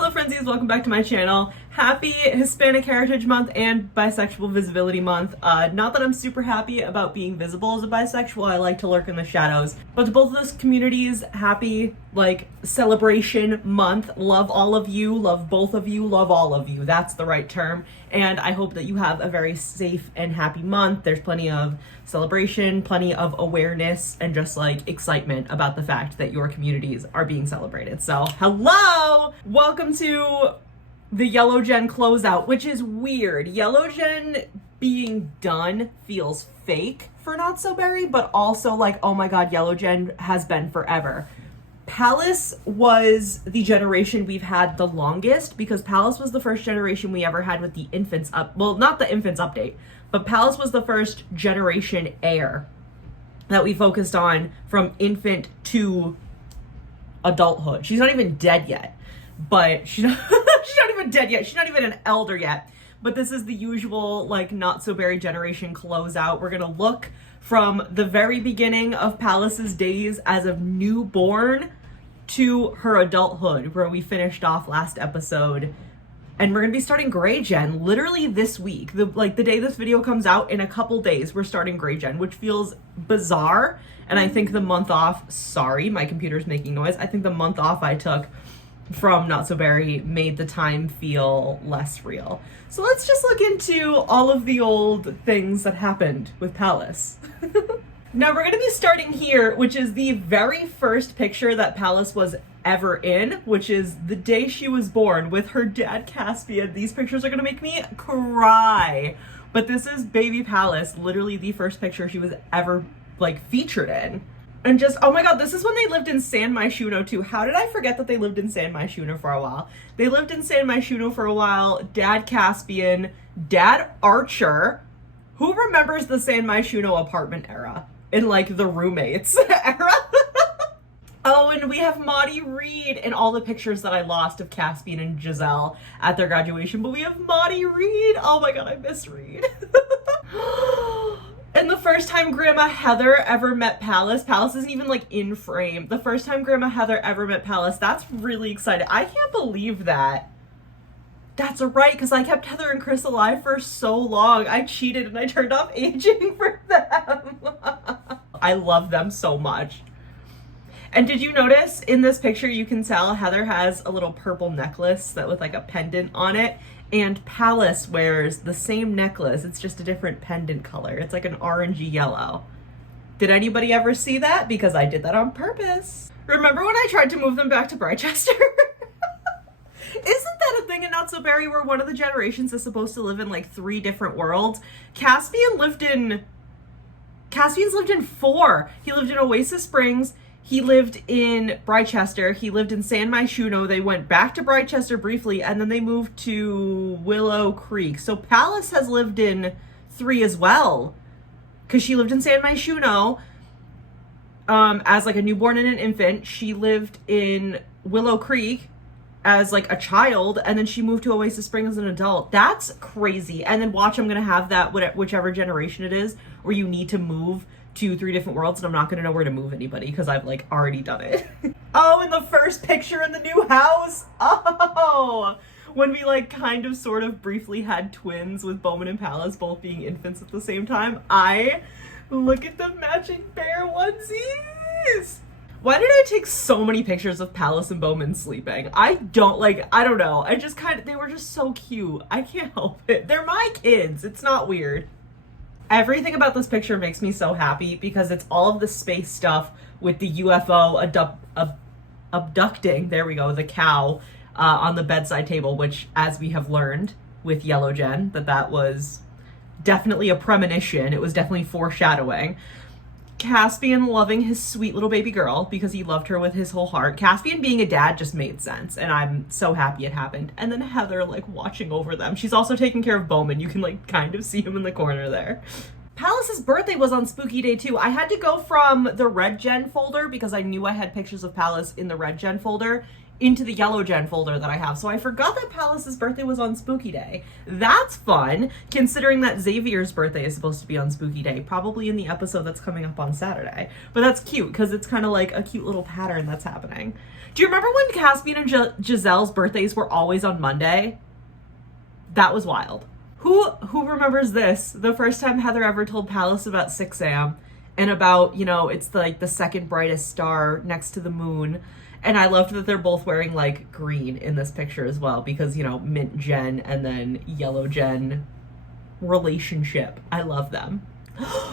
Hello Friendzies, welcome back to my channel. Happy Hispanic Heritage Month and Bisexual Visibility Month. Not that I'm super happy about being visible as a bisexual, I like to lurk in the shadows. But to both of those communities, happy, celebration month. Love all of you, love both of you, love all of you. That's the right term. And I hope that you have a very safe and happy month. There's plenty of celebration, plenty of awareness, and just excitement about the fact that your communities are being celebrated. So, hello! Welcome to the Yellow Gen closeout, which is weird. Yellow Gen being done feels fake for Not So Berry, but also oh my god, Yellow Gen has been forever. Palace was the generation we've had the longest because Palace was the first generation we ever had with the infants not the infants update, but Palace was the first generation heir that we focused on from infant to adulthood. She's not even dead yet, but she's not even dead yet. She's not even an elder yet. But this is the usual Not So Berry generation closeout. We're gonna look from the very beginning of Palace's days as a newborn to her adulthood, where we finished off last episode. And we're gonna be starting Gray Gen literally this week. The day this video comes out, in a couple days, we're starting Gray Gen, which feels bizarre. And I think the month off, sorry, my computer's making noise. I think the month off I took from Not So Berry made the time feel less real. So let's just look into all of the old things that happened with Palace. Now we're gonna be starting here, which is the very first picture that Palace was ever in, which is the day she was born with her dad Caspian. These pictures are gonna make me cry. But this is baby Palace, literally the first picture she was ever featured in. And just, oh my god, this is when they lived in San Myshuno too. How did I forget that they lived in San Myshuno for a while? They lived in San Myshuno for a while. Dad Caspian, Dad Archer. Who remembers the San Myshuno apartment era? In the roommates era? Oh, and we have Maudie Reed in all the pictures that I lost of Caspian and Giselle at their graduation. But we have Maudie Reed. Oh my god, I miss Reed. And the first time Grandma Heather ever met Palace isn't even in frame. The first time Grandma Heather ever met Palace, that's really exciting. I can't believe that. That's right, because I kept Heather and Chris alive for so long. I cheated and I turned off aging for them. I love them so much. And did you notice in this picture, you can tell Heather has a little purple necklace with a pendant on it. And Palace wears the same necklace. It's just a different pendant color. It's an orangey yellow. Did anybody ever see that? Because I did that on purpose. Remember when I tried to move them back to Britechester? Isn't that a thing in Not So Berry where one of the generations is supposed to live in 3 different worlds? Caspian's lived in 4. He lived in Oasis Springs. He lived in Britechester. He lived in San Myshuno. They went back to Britechester briefly, and then they moved to Willow Creek. So Palace has lived in 3 as well, because she lived in San Myshuno as a newborn and an infant. She lived in Willow Creek as a child, and then she moved to Oasis Springs as an adult. That's crazy. And then watch, I'm gonna have that whichever generation it is where you need to move to 3 different worlds, and I'm not gonna know where to move anybody because I've already done it. Oh, and the first picture in the new house. Oh, when we kind of sort of briefly had twins with Bowman and Palace both being infants at the same time. Look at the matching bear onesies. Why did I take so many pictures of Palace and Bowman sleeping? I don't know. I just they were just so cute. I can't help it. They're my kids. It's not weird. Everything about this picture makes me so happy because it's all of the space stuff with the UFO abducting, there we go, the cow on the bedside table, which, as we have learned with Yellow Gen, that was definitely a premonition. It was definitely foreshadowing. Caspian loving his sweet little baby girl because he loved her with his whole heart. Caspian being a dad just made sense, and I'm so happy it happened. And then Heather watching over them. She's also taking care of Bowman. You can kind of see him in the corner there. Palace's birthday was on Spooky Day too. I had to go from the Red Gen folder because I knew I had pictures of Palace in the Red Gen folder into the Yellow Gen folder that I have. So I forgot that Palace's birthday was on Spooky Day. That's fun, considering that Xavier's birthday is supposed to be on Spooky Day, probably in the episode that's coming up on Saturday. But that's cute, because it's kind of like a cute little pattern that's happening. Do you remember when Caspian and Giselle's birthdays were always on Monday? That was wild. Who remembers this? The first time Heather ever told Palace about 6am and about, you know, it's like the second brightest star next to the moon. And I loved that they're both wearing like green in this picture as well, because, you know, Mint Gen and then Yellow Gen relationship. I love them.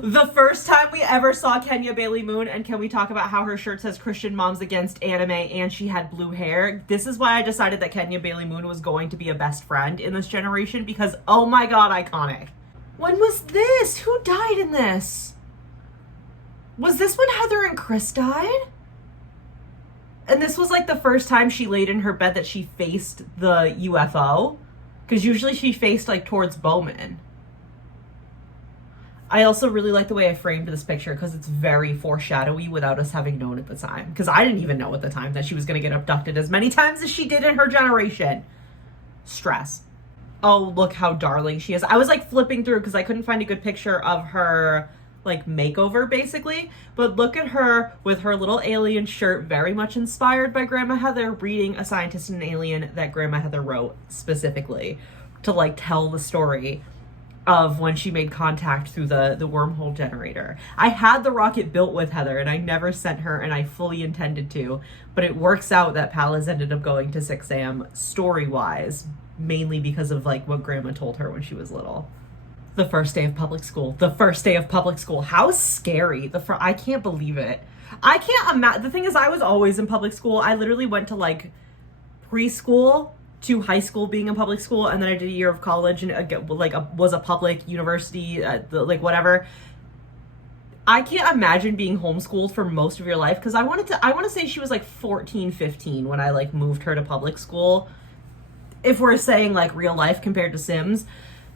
The first time we ever saw Kenya Bailey Moon, and can we talk about how her shirt says Christian Moms Against Anime and she had blue hair? This is why I decided that Kenya Bailey Moon was going to be a best friend in this generation, because oh my god, iconic. When was this? Who died in this? Was this when Heather and Chris died? And this was like the first time she laid in her bed that she faced the UFO, because usually she faced like towards Bowman. I also really like the way I framed this picture, because it's very foreshadowy without us having known at the time. Because I didn't even know at the time that she was going to get abducted as many times as she did in her generation. Stress. Oh, look how darling she is. I was like flipping through because I couldn't find a good picture of her like makeover basically. But look at her with her little alien shirt, very much inspired by Grandma Heather, reading A Scientist and an Alien that Grandma Heather wrote specifically to like tell the story of when she made contact through the wormhole generator. I had the rocket built with Heather and I never sent her, and I fully intended to, but it works out that Palace ended up going to 6am story-wise, mainly because of like what Grandma told her when she was little. The first day of public school. The first day of public school. How scary. I can't believe it. I can't imagine. The thing is, I was always in public school. I literally went to like preschool to high school being in public school, and then I did a year of college and was a public university, like whatever. I can't imagine being homeschooled for most of your life, because I want to say she was like 14, 15 when I like moved her to public school, if we're saying like real life compared to Sims.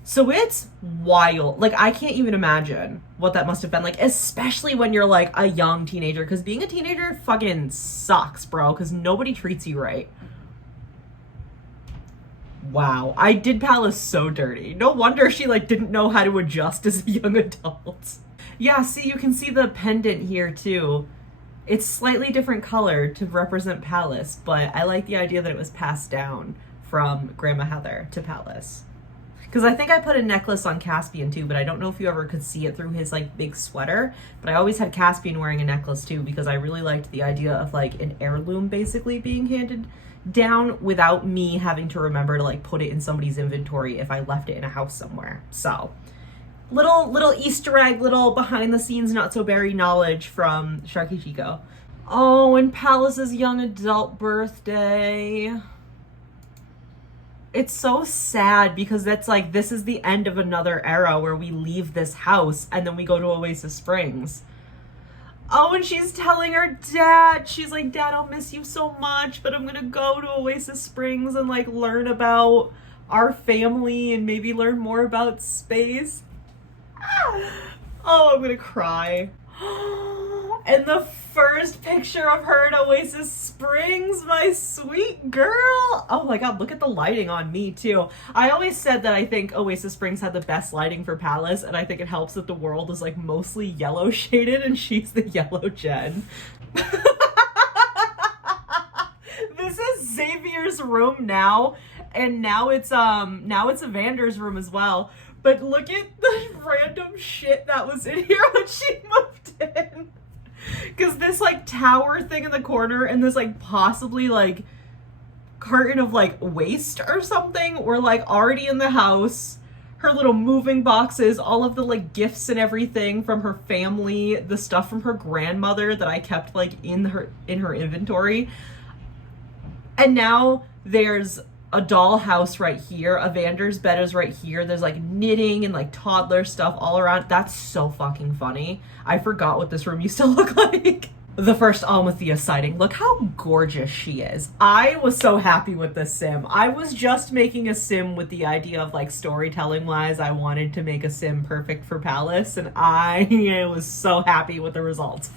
So it's wild. Like, I can't even imagine what that must have been like, especially when you're like a young teenager, because being a teenager fucking sucks, bro, because nobody treats you right. Wow, I did Palace so dirty. No wonder she like didn't know how to adjust as a young adult. Yeah, see, you can see the pendant here too. It's slightly different color to represent Palace, but I like the idea that it was passed down from Grandma Heather to Palace. Because I think I put a necklace on Caspian too, but I don't know if you ever could see it through his like big sweater. But I always had Caspian wearing a necklace too, because I really liked the idea of like an heirloom basically being handed down without me having to remember to like put it in somebody's inventory if I left it in a house somewhere. So little Easter egg, little behind the scenes not so buried knowledge from Sharky Chico. Oh, and Palace's young adult birthday. It's so sad, because that's like, this is the end of another era where we leave this house and then we go to Oasis Springs. Oh, and she's telling her dad, she's like, Dad, I'll miss you so much, but I'm gonna go to Oasis Springs and like learn about our family and maybe learn more about space. Oh, I'm gonna cry. And the first picture of her at Oasis Springs, my sweet girl. Oh my god, look at the lighting on me too. I always said that I think Oasis Springs had the best lighting for Palace, and I think it helps that the world is like mostly yellow shaded and she's the Yellow Gen. This is Xavier's room now, and now it's Evander's room as well. But look at the random shit that was in here when she moved in. Because this like tower thing in the corner and this like possibly like carton of like waste or something were like already in the house. Her little moving boxes, all of the like gifts and everything from her family, the stuff from her grandmother that I kept like in her inventory. And now there's a dollhouse right here. Evander's bed is right here. There's like knitting and like toddler stuff all around. That's so fucking funny. I forgot what this room used to look like. The first Almathea sighting. Look how gorgeous she is. I was so happy with this sim. I was just making a sim with the idea of like storytelling wise. I wanted to make a sim perfect for Palace, and I was so happy with the results.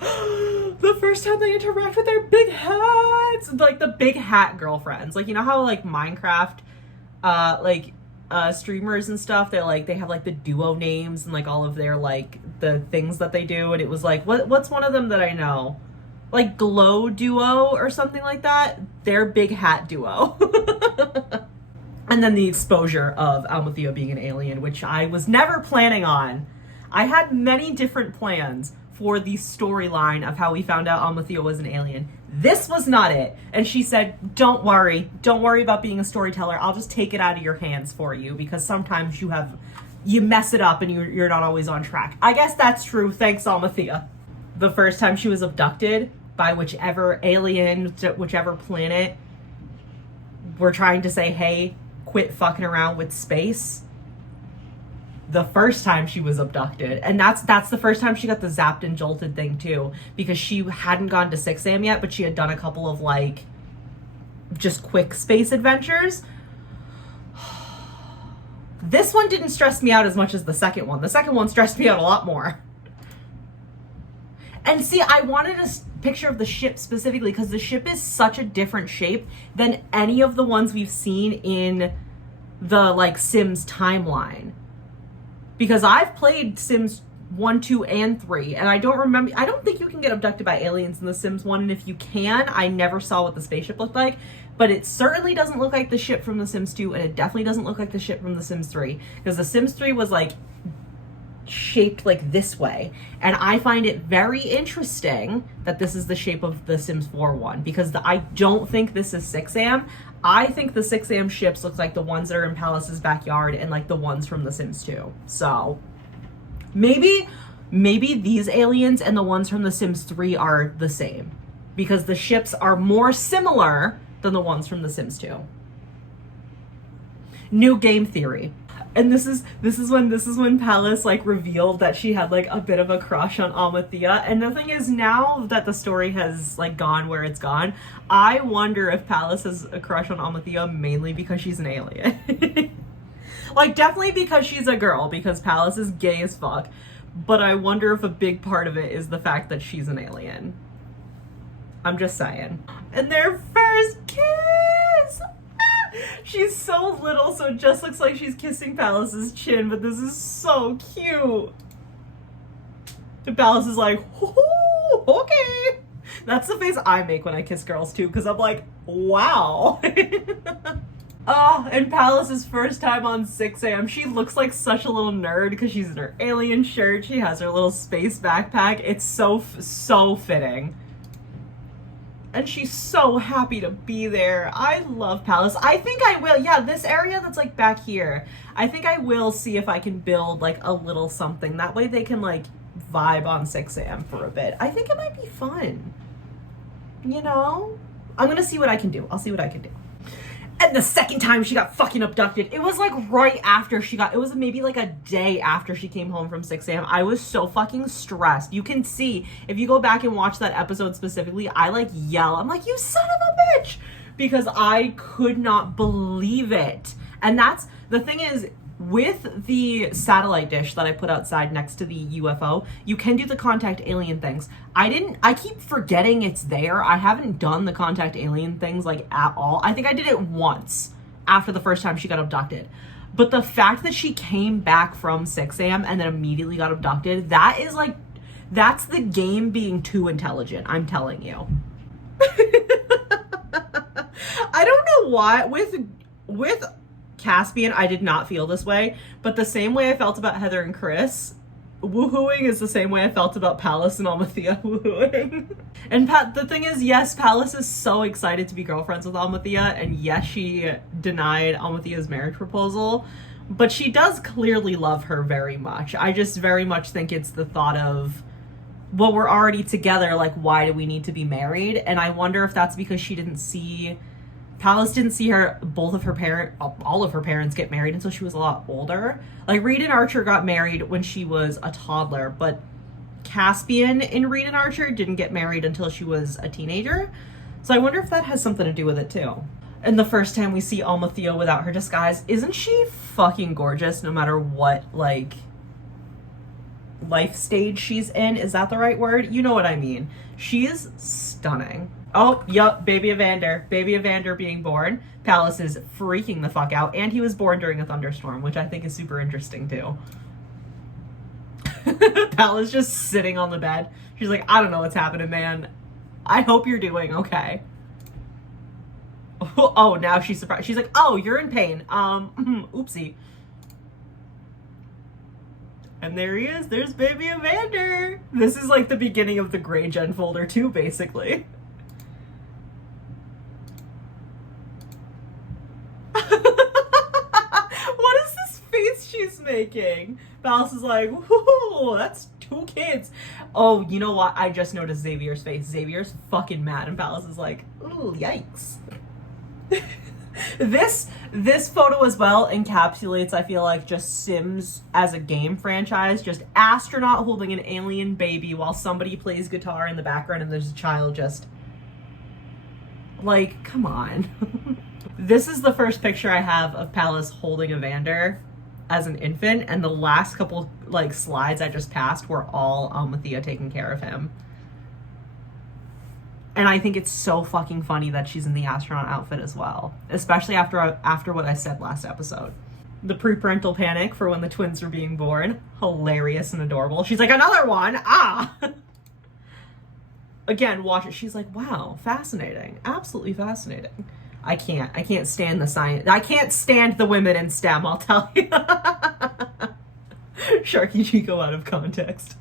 The first time they interact with their big hats, like the big hat girlfriends. Like, you know how like Minecraft, streamers and stuff, they're like, they have like the duo names and like all of their like the things that they do, and it was like, what's one of them that I know? Like Glow Duo or something like that. They're big hat duo. And then the exposure of Almathea being an alien, which I was never planning on. I had many different plans for the storyline of how we found out Almathea was an alien. This was not it. And she said, don't worry about being a storyteller. I'll just take it out of your hands for you, because sometimes you mess it up and you're not always on track. I guess that's true. Thanks, Almathea. The first time she was abducted by whichever alien, whichever planet, were trying to say, hey, quit fucking around with space. The first time she was abducted, and that's the first time she got the zapped and jolted thing too, because she hadn't gone to 6 a.m. yet, but she had done a couple of like just quick space adventures. This one didn't stress me out as much as the second one. The second one stressed me out a lot more. And see, I wanted a picture of the ship specifically because the ship is such a different shape than any of the ones we've seen in the like Sims timeline. Because I've played Sims 1, 2, and 3, and I don't think you can get abducted by aliens in The Sims 1, and if you can, I never saw what the spaceship looked like, but it certainly doesn't look like the ship from The Sims 2, and it definitely doesn't look like the ship from The Sims 3, because The Sims 3 was like shaped like this way, and I find it very interesting that this is the shape of the Sims 4 one, because I don't think this is 6am. I think the 6am ships look like the ones that are in Palace's backyard and like the ones from The Sims 2. So maybe these aliens and the ones from The Sims 3 are the same, because the ships are more similar than the ones from The Sims 2. New game theory. And this is when Palace like revealed that she had like a bit of a crush on Almathea. And the thing is, now that the story has like gone where it's gone, I wonder if Palace has a crush on Almathea mainly because she's an alien. Like, definitely because she's a girl, because Palace is gay as fuck. But I wonder if a big part of it is the fact that she's an alien. I'm just saying. And their first kiss! She's so little, so it just looks like she's kissing Palace's chin, but this is so cute. And Palace is like, ooh, okay. That's the face I make when I kiss girls too, because I'm like, wow. Oh, and Palace's first time on 6am, she looks like such a little nerd because she's in her alien shirt, she has her little space backpack. It's so fitting. And she's so happy to be there. I love Palace. I think I will. Yeah, this area that's like back here, I think I will see if I can build like a little something. That way they can like vibe on 6am for a bit. I think it might be fun. You know? I'm gonna see what I can do. I'll see what I can do. And the second time she got fucking abducted, it was like right after it was maybe like a day after she came home from 6am. I was so fucking stressed. You can see, if you go back and watch that episode specifically, I like yell. I'm like, you son of a bitch! Because I could not believe it. And that's, the thing is, with the satellite dish that I put outside next to the UFO, you can do the contact alien things. I keep forgetting it's there. I haven't done the contact alien things like at all. I think I did it once after the first time she got abducted. But the fact that she came back from 6am and then immediately got abducted, that is like, that's the game being too intelligent, I'm telling you. I don't know why, with Caspian, I did not feel this way, but the same way I felt about Heather and Chris woohooing is the same way I felt about Palace and Almathea woohooing. And the thing is, yes, Palace is so excited to be girlfriends with Almathea, and yes, she denied Almathea's marriage proposal, but she does clearly love her very much. I just very much think it's the thought of, well, we're already together, like, why do we need to be married? And I wonder if that's because Palace didn't see all of her parents get married until she was a lot older. Like, Reed and Archer got married when she was a toddler, but Caspian and Reed and Archer didn't get married until she was a teenager. So I wonder if that has something to do with it too. And the first time we see Almathea without her disguise, isn't she fucking gorgeous no matter what, like, life stage she's in. Is that the right word? You know what I mean. She is stunning. Oh, yup, baby Evander. Baby Evander being born. Palace is freaking the fuck out. And he was born during a thunderstorm, which I think is super interesting too. Palace just sitting on the bed. She's like, I don't know what's happening, man. I hope you're doing okay. Oh, now she's surprised. She's like, oh, you're in pain. Oopsie. And there he is. There's baby Evander. This is like the beginning of the Grey Gen folder too, basically. What is this face she's making? Palace is like, whoo, that's 2 kids. Oh, you know what? I just noticed Xavier's face. Xavier's fucking mad, and Palace is like, ooh, yikes. This photo as well encapsulates, I feel like, just Sims as a game franchise. Just astronaut holding an alien baby while somebody plays guitar in the background and there's a child just... like, come on. This is the first picture I have of Palace holding Evander as an infant, and the last couple, like, slides I just passed were all Almathea taking care of him. And I think it's so fucking funny that she's in the astronaut outfit as well, especially after what I said last episode. The preparental panic for when the twins were being born, hilarious and adorable. She's like, another one, ah! Again, watch it. She's like, wow, fascinating, absolutely fascinating. I can't stand the science. I can't stand the women in STEM, I'll tell you. Sharky Chico out of context.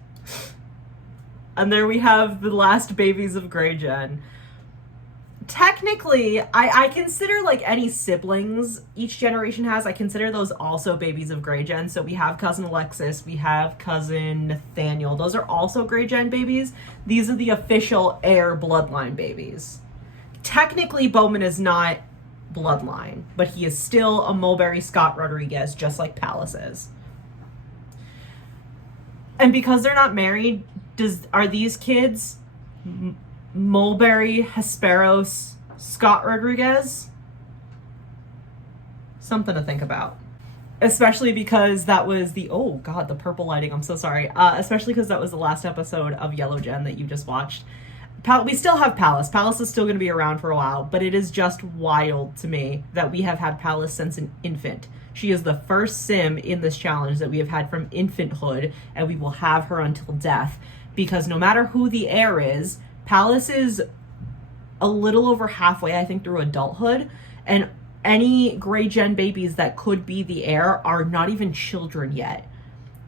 And there we have the last babies of Grey Gen. Technically, I consider, like, any siblings each generation has, I consider those also babies of Grey Gen. So we have cousin Alexis, we have cousin Nathaniel. Those are also Grey Gen babies. These are the official heir bloodline babies. Technically, Bowman is not bloodline, but he is still a Mulberry Scott Rodriguez, just like Palace is. And because they're not married, are these kids Mulberry, Hesperos, Scott Rodriguez? Something to think about. Especially because that was the, oh god, the purple lighting, I'm so sorry. Especially because that was the last episode of Yellow Gen that you just watched. We still have Palace. Palace is still going to be around for a while, but it is just wild to me that we have had Palace since an infant. She is the first sim in this challenge that we have had from infanthood, and we will have her until death. Because no matter who the heir is, Palace is a little over halfway, I think, through adulthood, and any Grey Gen babies that could be the heir are not even children yet.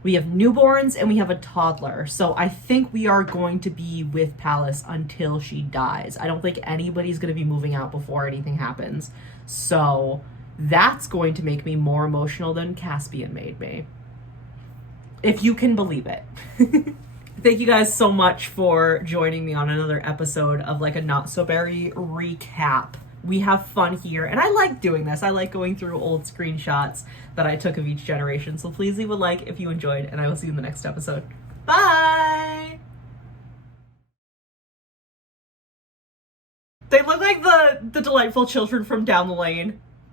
We have newborns and we have a toddler, so I think we are going to be with Palace until she dies. I don't think anybody's going to be moving out before anything happens, so that's going to make me more emotional than Caspian made me. If you can believe it. Thank you guys so much for joining me on another episode of, like, a Not So Berry recap. We have fun here, and I like doing this. I like going through old screenshots that I took of each generation, so please leave a like if you enjoyed, and I will see you in the next episode. Bye! They look like the delightful children from down the lane.